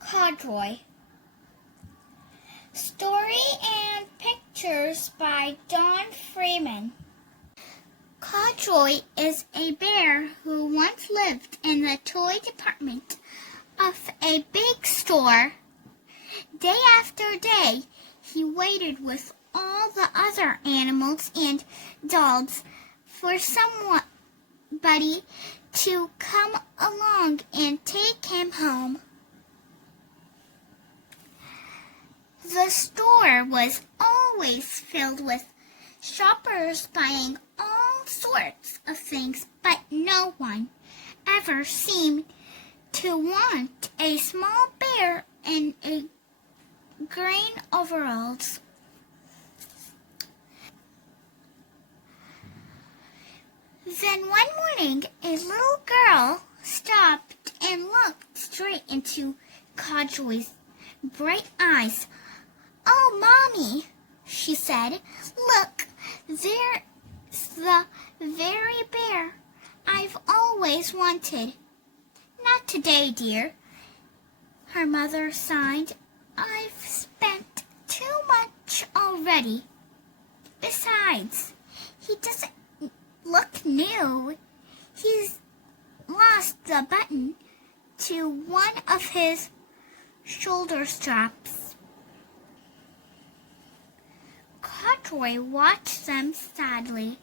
Corduroy. Story and pictures by Don Freeman. Corduroy is a bear who once lived in the toy department of a big store. Day after day, he waited with all the other animals and dogs for somebody to come along and take him home. The store was always filled with shoppers buying all sorts of things, but no one ever seemed to want a small bear in a green overalls. Then one morning, a little girl stopped and looked straight into Corduroy's bright eyes. "Oh, Mommy," she said, "look, there's the very bear I've always wanted." "Not today, dear," her mother sighed. "I've spent too much already. Besides, he doesn't look new. He's lost the button to one of his shoulder straps." Corduroy watched them sadly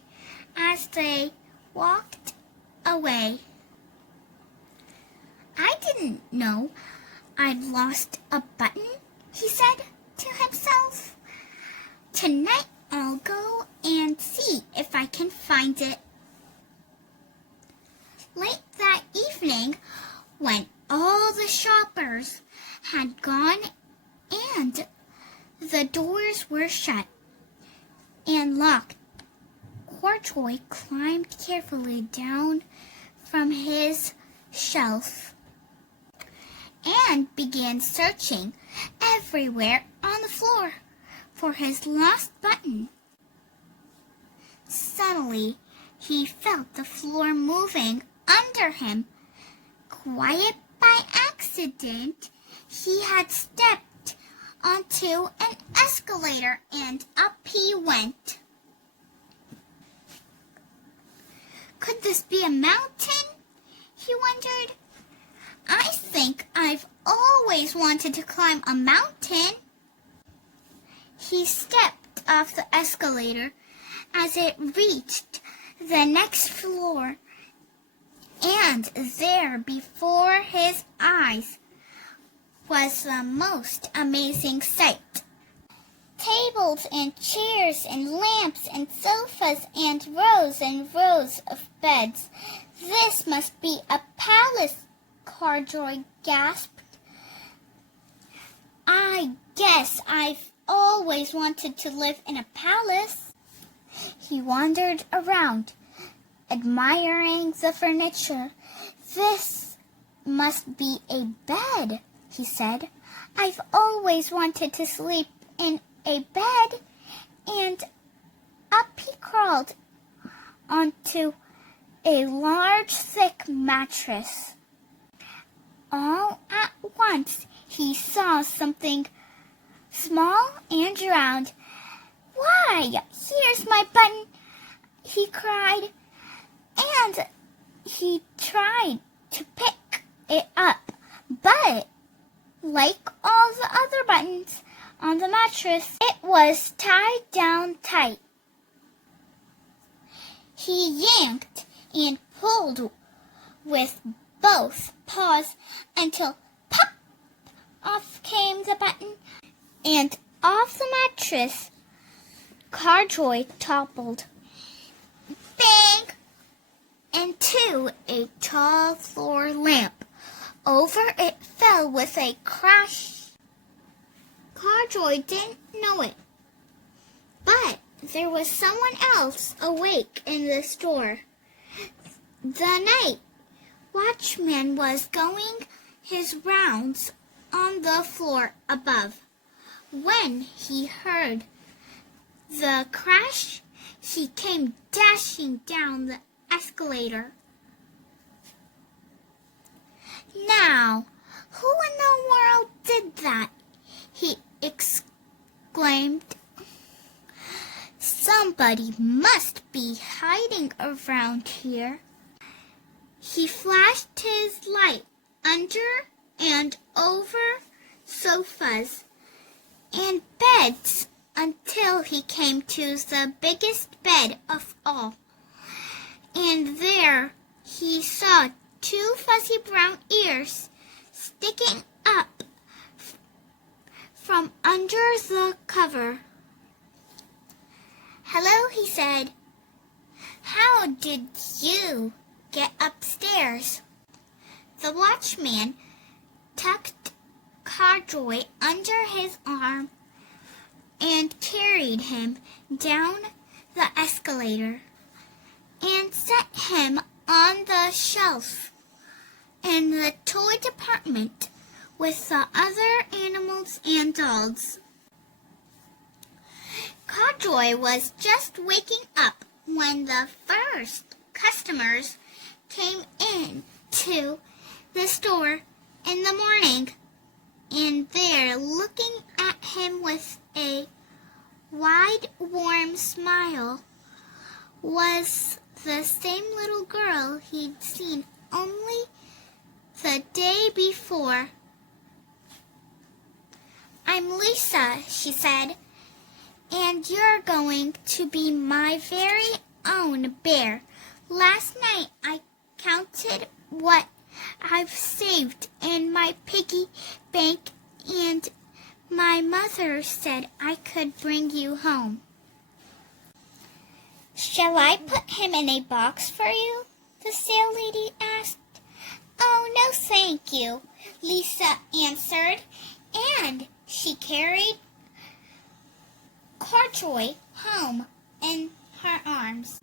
as they walked away. "I didn't know I'd lost a button," he said to himself. "Tonight I'll go and see if I can find it." Late that evening, when all the shoppers had gone and the doors were shut and locked, Corduroy climbed carefully down from his shelf and began searching everywhere on the floor for his lost button. Suddenly, he felt the floor moving under him. Quite by accident, he had stepped onto an escalator and up he went. Could this be a mountain? He wondered. "I think I've always wanted to climb a mountain." He stepped off the escalator as it reached the next floor, and there before his eyes was the most amazing sight. Tables and chairs and lamps and sofas and rows of beds. "This must be a palace," Corduroy gasped. "I guess I've always wanted to live in a palace." He wandered around, admiring the furniture. "This must be a bed," he said. "I've always wanted to sleep in a bed." And up he crawled onto a large, thick mattress. All at once, he saw something small and round. "Why, here's my button," he cried, and he tried to pick it up, but like all the other buttons on the mattress, it was tied down tight. He yanked and pulled with both paws until pop! Off came the button, and off the mattress Corduroy toppled, bang, into a tall floor lamp. Over it fell with a crash. Corduroy didn't know it, but there was someone else awake in the store. The night watchman was going his rounds on the floor above. When he heard the crash, he came dashing down the escalator. "Now, who in the world Somebody must be hiding around here. He flashed his light under and over sofas and beds until he came to the biggest bed of all. And there he saw 2 fuzzy brown ears sticking up from under the cover. "Hello," he said. "How did you get upstairs?" The watchman tucked Corduroy under his arm and carried him down the escalator and set him on the shelf in the toy department with the other animals and dolls. Corduroy was just waking up when the first customers came in to the store in the morning, and there, looking at him with a wide, warm smile, was the same little girl he'd seen only the day before. "I'm Lisa," she said, "and you're going to be my very own bear. Last night I counted what I've saved in my piggy bank, and my mother said I could bring you home." "Shall I put him in a box for you?" the sale lady asked. "Oh, no, thank you," Lisa answered, and she carried Corduroy home in her arms.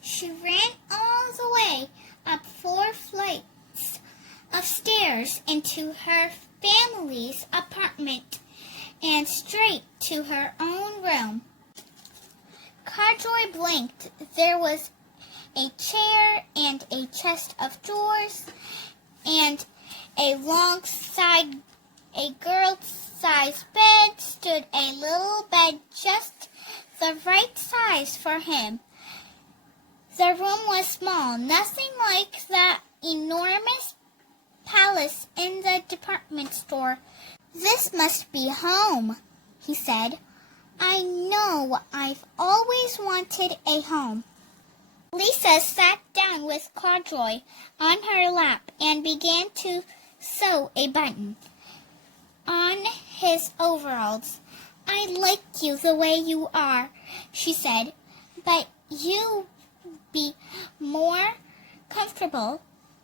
She ran all the way up 4 flights of stairs into her family's apartment and straight to her own room. Corduroy blinked. There was a chair and a chest of drawers and alongside a girl-sized bed stood a little bed just the right size for him. The room was small, nothing like that enormous palace in the department store. "This must be home," he said. "I know I've always wanted a home." Lisa sat down with Corduroy on her lap and began to sew a button on his overalls. "I like you the way you are," she said, "but you'll be more comfortable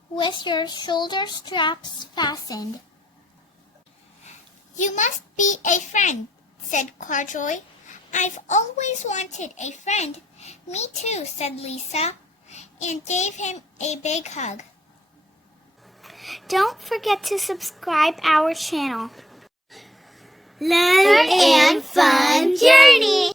with your shoulder straps fastened." "You must be a friend," said Corduroy. "I've always wanted a friend." "Me too," said Lisa, and gave him a big hug. Don't forget to subscribe our channel. Learn and Fun Journey!